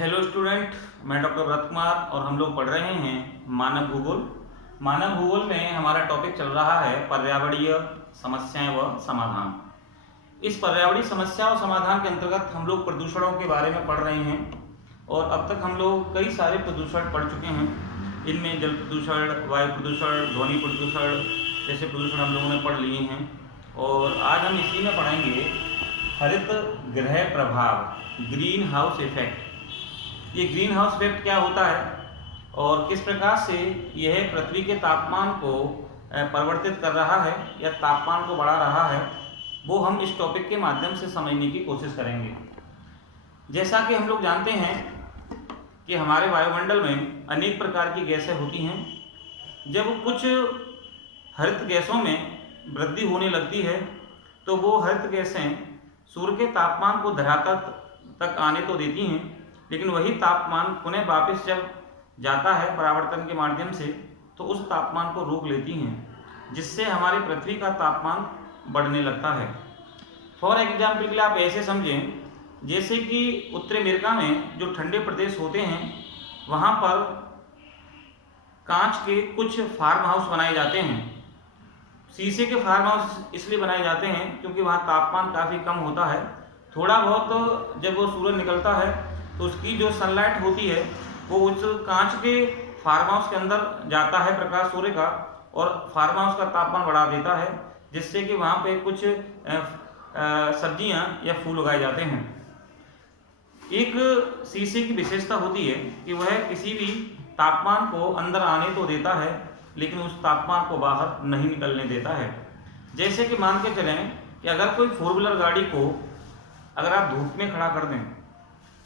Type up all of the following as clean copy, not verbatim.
Hello student, मैं doctor व्रत कुमार और हम लोग पढ़ रहे हैं मानव भूगोल। मानव भूगोल में हमारा टॉपिक चल रहा है पर्यावरणीय समस्याएं व समाधान। इस पर्यावरणीय समस्या और समाधान के अंतर्गत हम लोग प्रदूषणों के बारे में पढ़ रहे हैं और अब तक हम लोग कई सारे प्रदूषण पढ़ चुके हैं। इनमें जल प्रदूषण, वायु प्रदूषण, ध्वनि प्रदूषण जैसे प्रदूषण हम लोगों ने पढ़ लिए हैं। और आज हम इसी में पढ़ेंगे हरित गृह प्रभाव, ग्रीन हाउस इफेक्ट। ये ग्रीन हाउस इफेक्ट क्या होता है और किस प्रकार से यह पृथ्वी के तापमान को परिवर्तित कर रहा है या तापमान को बढ़ा रहा है, वो हम इस टॉपिक के माध्यम से समझने की कोशिश करेंगे। जैसा कि हम लोग जानते हैं कि हमारे वायुमंडल में अनेक प्रकार की गैसें होती हैं। जब कुछ हरित गैसों में वृद्धि होने लगती है तो वो हरित गैसें सूर्य के तापमान को धरातल तक आने तो देती हैं, लेकिन वही तापमान पुनः वापस जब जाता है परावर्तन के माध्यम से तो उस तापमान को रोक लेती हैं, जिससे हमारी पृथ्वी का तापमान बढ़ने लगता है। फॉर एग्जाम्पल के लिए आप ऐसे समझें, जैसे कि उत्तरी अमेरिका में जो ठंडे प्रदेश होते हैं वहाँ पर कांच के कुछ फार्म हाउस बनाए जाते हैं। शीशे के फार्म हाउस इसलिए बनाए जाते हैं क्योंकि वहाँ तापमान काफ़ी कम होता है। थोड़ा बहुत जब वो सूरज निकलता है तो उसकी जो सनलाइट होती है वो उस कांच के फार्म हाउस के अंदर जाता है, प्रकाश सूर्य का, और फार्म हाउस का तापमान बढ़ा देता है, जिससे कि वहाँ पे कुछ सब्जियाँ या फूल उगाए जाते हैं। एक शीशे की विशेषता होती है कि वह किसी भी तापमान को अंदर आने तो देता है लेकिन उस तापमान को बाहर नहीं निकलने देता है। जैसे कि मान के चलें कि अगर कोई फोर व्हीलर गाड़ी को अगर आप धूप में खड़ा कर दें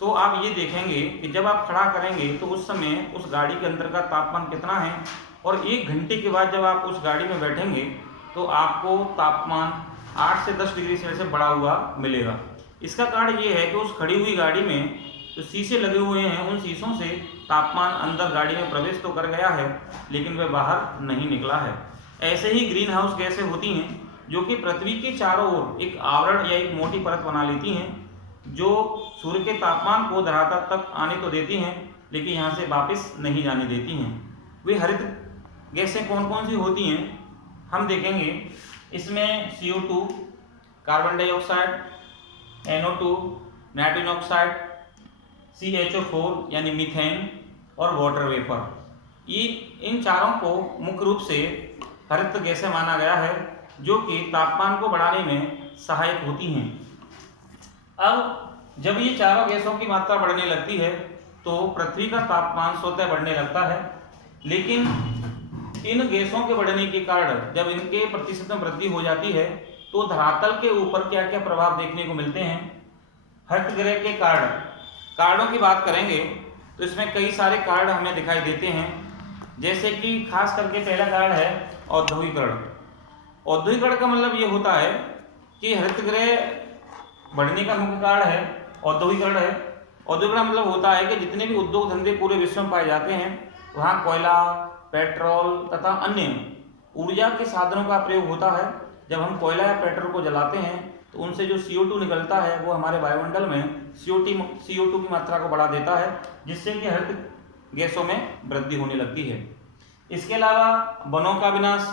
तो आप ये देखेंगे कि जब आप खड़ा करेंगे तो उस समय उस गाड़ी के अंदर का तापमान कितना है, और 1 घंटे के बाद जब आप उस गाड़ी में बैठेंगे तो आपको तापमान 8 से 10 डिग्री सेल्सियस बढ़ा हुआ मिलेगा। इसका कारण ये है कि उस खड़ी हुई गाड़ी में जो शीशे लगे हुए हैं उन शीशों से तापमान अंदर गाड़ी में प्रवेश तो कर गया है लेकिन वह बाहर नहीं निकला है। ऐसे ही ग्रीन हाउस गैसें होती हैं जो कि पृथ्वी के चारों ओर एक आवरण या एक मोटी परत बना लेती हैं, जो सूर्य के तापमान को धरातल तक आने तो देती हैं लेकिन यहाँ से वापस नहीं जाने देती हैं। वे हरित गैसें कौन कौन सी होती हैं हम देखेंगे। इसमें CO2, carbon dioxide, NO2, nitrogen oxide, CHO4 यानी मीथेन और वाटर वेपर, ये इन चारों को मुख्य रूप से हरित गैसें माना गया है जो कि तापमान को बढ़ाने में सहायक होती हैं। अब जब ये चारों गैसों की मात्रा बढ़ने लगती है तो पृथ्वी का तापमान स्वतः बढ़ने लगता है, लेकिन इन गैसों के बढ़ने के कारण जब इनके प्रतिशत में वृद्धि हो जाती है तो धरातल के ऊपर क्या क्या प्रभाव देखने को मिलते हैं। हरित गृह के कारणों की बात करेंगे तो इसमें कई सारे कारण हमें दिखाई देते हैं। जैसे कि खास करके पहला कारण है औद्योगिकरण। औद्योगिकरण का मतलब ये होता है कि हरित गृह बढ़ने का मुख्य कारण है औद्योगिकरण है। औद्योगिकरण मतलब होता है कि जितने भी उद्योग धंधे पूरे विश्व में पाए जाते हैं वहाँ कोयला, पेट्रोल तथा अन्य ऊर्जा के साधनों का प्रयोग होता है। जब हम कोयला या पेट्रोल को जलाते हैं तो उनसे जो CO2 निकलता है वो हमारे वायुमंडल में CO2 की मात्रा को बढ़ा देता है, जिससे कि हरित गैसों में वृद्धि होने लगती है। इसके अलावा वनों का विनाश।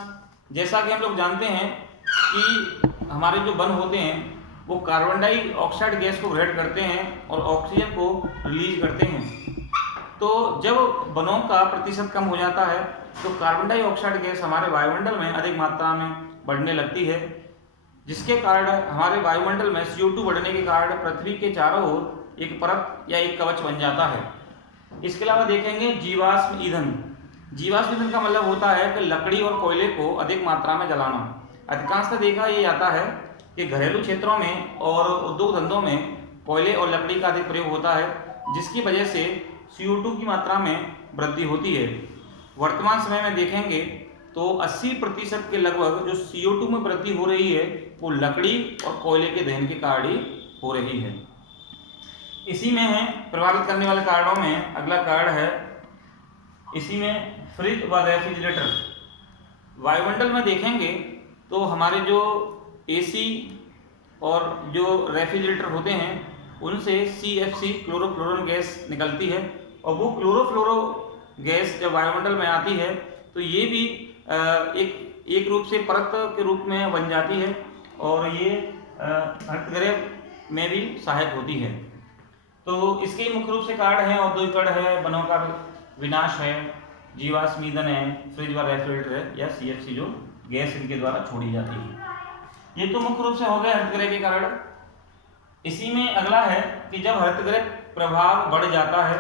जैसा कि हम लोग जानते हैं कि हमारे जो वन होते हैं वो कार्बन डाइऑक्साइड गैस को ग्रहण करते हैं और ऑक्सीजन को रिलीज करते हैं। तो जब वनों का प्रतिशत कम हो जाता है तो कार्बन डाइऑक्साइड गैस हमारे वायुमंडल में अधिक मात्रा में बढ़ने लगती है, जिसके कारण हमारे वायुमंडल में CO2 बढ़ने के कारण पृथ्वी के चारों ओर एक परत या एक कवच बन जाता है। इसके अलावा देखेंगे जीवाश्म ईंधन। जीवाश्म ईंधन का मतलब होता है कि लकड़ी और कोयले को अधिक मात्रा में जलाना। अधिकांशतः देखा ये जाता है कि घरेलू क्षेत्रों में और उद्योग धंधों में कोयले और लकड़ी का अधिक प्रयोग होता है, जिसकी वजह से CO2 की मात्रा में वृद्धि होती है। वर्तमान समय में देखेंगे तो 80% के लगभग जो CO2 में वृद्धि हो रही है वो लकड़ी और कोयले के दहन के कारण ही हो रही है। इसी में है प्रभावित करने वाले कारणों में अगला कारण है इसी में फ्रिज व रेफ्रिजरेटर। वायुमंडल में देखेंगे तो हमारे जो AC और जो रेफ्रिजरेटर होते हैं उनसे CFC क्लोरोफ्लोरो गैस निकलती है, और वो क्लोरोफ्लोरो गैस जब वायुमंडल में आती है तो ये भी एक रूप से परत के रूप में बन जाती है, और ये हरितगृह में भी सहायक होती है। तो इसके मुख्य रूप से कारण है औद्योगिकरण है, वनों का विनाश है, जीवाश्म ईंधन है, फ्रिज व रेफ्रिजरेटर है, या CFC जो गैस इनके द्वारा छोड़ी जाती है। ये तो मुख्य रूप से हो गए हरितगृह के कारण। इसी में अगला है कि जब हरितगृह प्रभाव बढ़ जाता है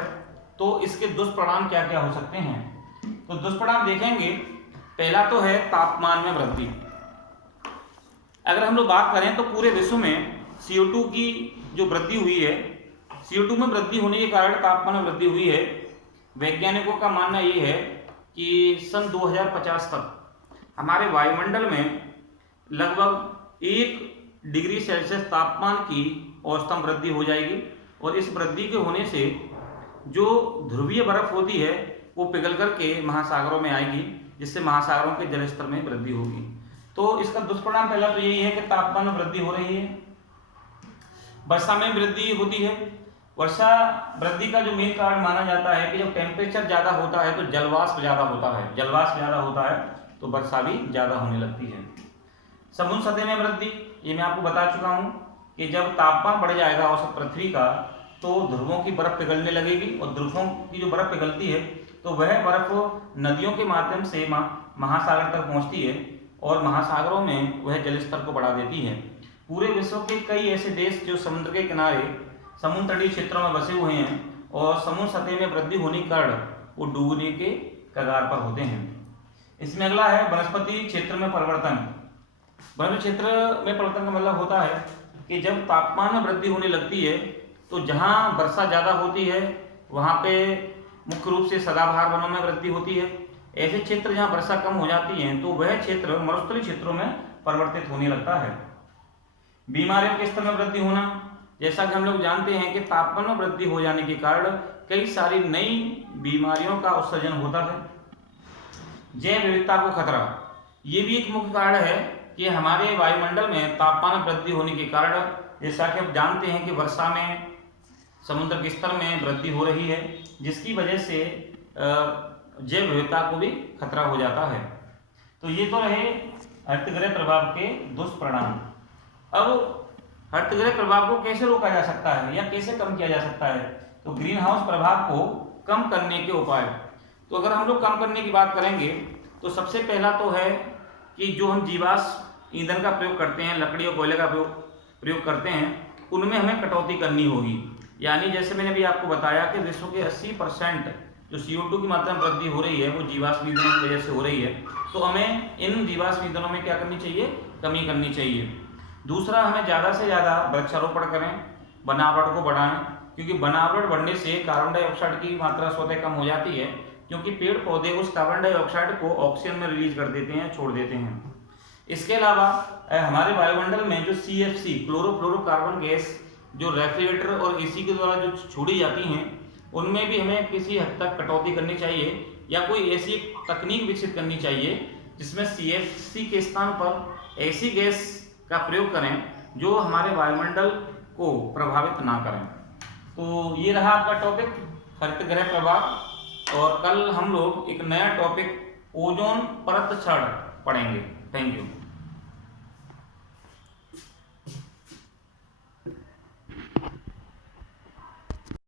तो इसके दुष्परिणाम क्या क्या हो सकते हैं। तो दुष्परिणाम देखेंगे, पहला तो है तापमान में वृद्धि। अगर हम लोग बात करें तो पूरे विश्व में CO2 की जो वृद्धि हुई है, CO2 में वृद्धि होने के कारण तापमान में वृद्धि हुई है। वैज्ञानिकों का मानना ये है कि सन 2050 तक हमारे वायुमंडल में लगभग 1 डिग्री सेल्सियस तापमान की औसतन वृद्धि हो जाएगी, और इस वृद्धि के होने से जो ध्रुवीय बर्फ होती है वो पिघल करके महासागरों में आएगी, जिससे महासागरों के जल स्तर में वृद्धि होगी। तो इसका दुष्परिणाम पहला तो यही है कि तापमान में वृद्धि हो रही है। वर्षा में वृद्धि होती है। वर्षा वृद्धि का जो मेन कारण माना जाता है कि जब टेम्परेचर ज़्यादा होता है तो जलवाष्प ज़्यादा होता है, जलवाष्प ज़्यादा होता है तो वर्षा भी ज़्यादा होने लगती है। समुद्र सतह में वृद्धि, ये मैं आपको बता चुका हूँ कि जब तापमान बढ़ जाएगा औसत पृथ्वी का तो ध्रुवों की बर्फ पिघलने लगेगी, और ध्रुवों की जो बर्फ पिघलती है तो वह बर्फ नदियों के माध्यम से महासागर तक पहुँचती है, और महासागरों में वह जल स्तर को बढ़ा देती है। पूरे विश्व के कई ऐसे देश जो समुद्र के किनारे समुद्र तटीय क्षेत्रों में बसे हुए हैं, और समुद्र सतह में वृद्धि होने के कारण वो डूबने के कगार पर होते हैं। इसमें अगला है वनस्पति क्षेत्र में परिवर्तन। वनस्पति क्षेत्र में परिवर्तन का मतलब होता है कि जब तापमान में वृद्धि होने लगती है तो जहाँ वर्षा ज़्यादा होती है वहाँ पे मुख्य रूप से सदाबहार वनों में वृद्धि होती है। ऐसे क्षेत्र जहाँ वर्षा कम हो जाती है तो वह क्षेत्र मरुस्थलीय क्षेत्रों में परिवर्तित होने लगता है। बीमारियों के स्तर में वृद्धि होना, जैसा कि हम लोग जानते हैं कि तापमान में वृद्धि हो जाने के कारण कई सारी नई बीमारियों का उत्सर्जन होता है। जैव विविधता को खतरा, ये भी एक मुख्य कारण है कि हमारे वायुमंडल में तापमान में वृद्धि होने के कारण, जैसा कि आप जानते हैं कि वर्षा में समुद्र के स्तर में वृद्धि हो रही है, जिसकी वजह से जैव विविधता को भी खतरा हो जाता है। तो ये तो रहे हरितगृह प्रभाव के दुष्परिणाम। अब हरितगृह प्रभाव को कैसे रोका जा सकता है या कैसे कम किया जा सकता है, तो ग्रीन हाउस प्रभाव को कम करने के उपाय। तो अगर हम लोग कम करने की बात करेंगे तो सबसे पहला तो है कि जो हम जीवाश्म ईंधन का प्रयोग करते हैं, लकड़ी और कोयले का प्रयोग करते हैं, उनमें हमें कटौती करनी होगी। यानी जैसे मैंने अभी आपको बताया कि विश्व के 80% जो CO2 की मात्रा में वृद्धि हो रही है वो जीवाश्म ईंधनों की वजह से हो रही है, तो हमें इन जीवाश्म ईंधनों में क्या करनी चाहिए, कमी करनी चाहिए। दूसरा, हमें ज़्यादा से ज़्यादा वृक्षारोपण करें, बनावट को बढ़ाएं, क्योंकि बनावट बढ़ने से कार्बन डाइऑक्साइड की मात्रा स्वतः कम हो जाती है, क्योंकि पेड़ पौधे उस कार्बन डाइऑक्साइड को ऑक्सीजन में रिलीज कर देते हैं, छोड़ देते हैं। इसके अलावा हमारे वायुमंडल में जो CFC क्लोरोफ्लोरोकार्बन गैस जो रेफ्रिजरेटर और AC के द्वारा जो छोड़ी जाती हैं, उनमें भी हमें किसी हद तक कटौती करनी चाहिए, या कोई ऐसी तकनीक विकसित करनी चाहिए जिसमें CFC के स्थान पर ऐसी गैस का प्रयोग करें जो हमारे वायुमंडल को प्रभावित ना करें। तो ये रहा आपका टॉपिक हरितगृह प्रभाव, और कल हम लोग एक नया टॉपिक ओजोन परत क्षरण पढ़ेंगे। Thank you.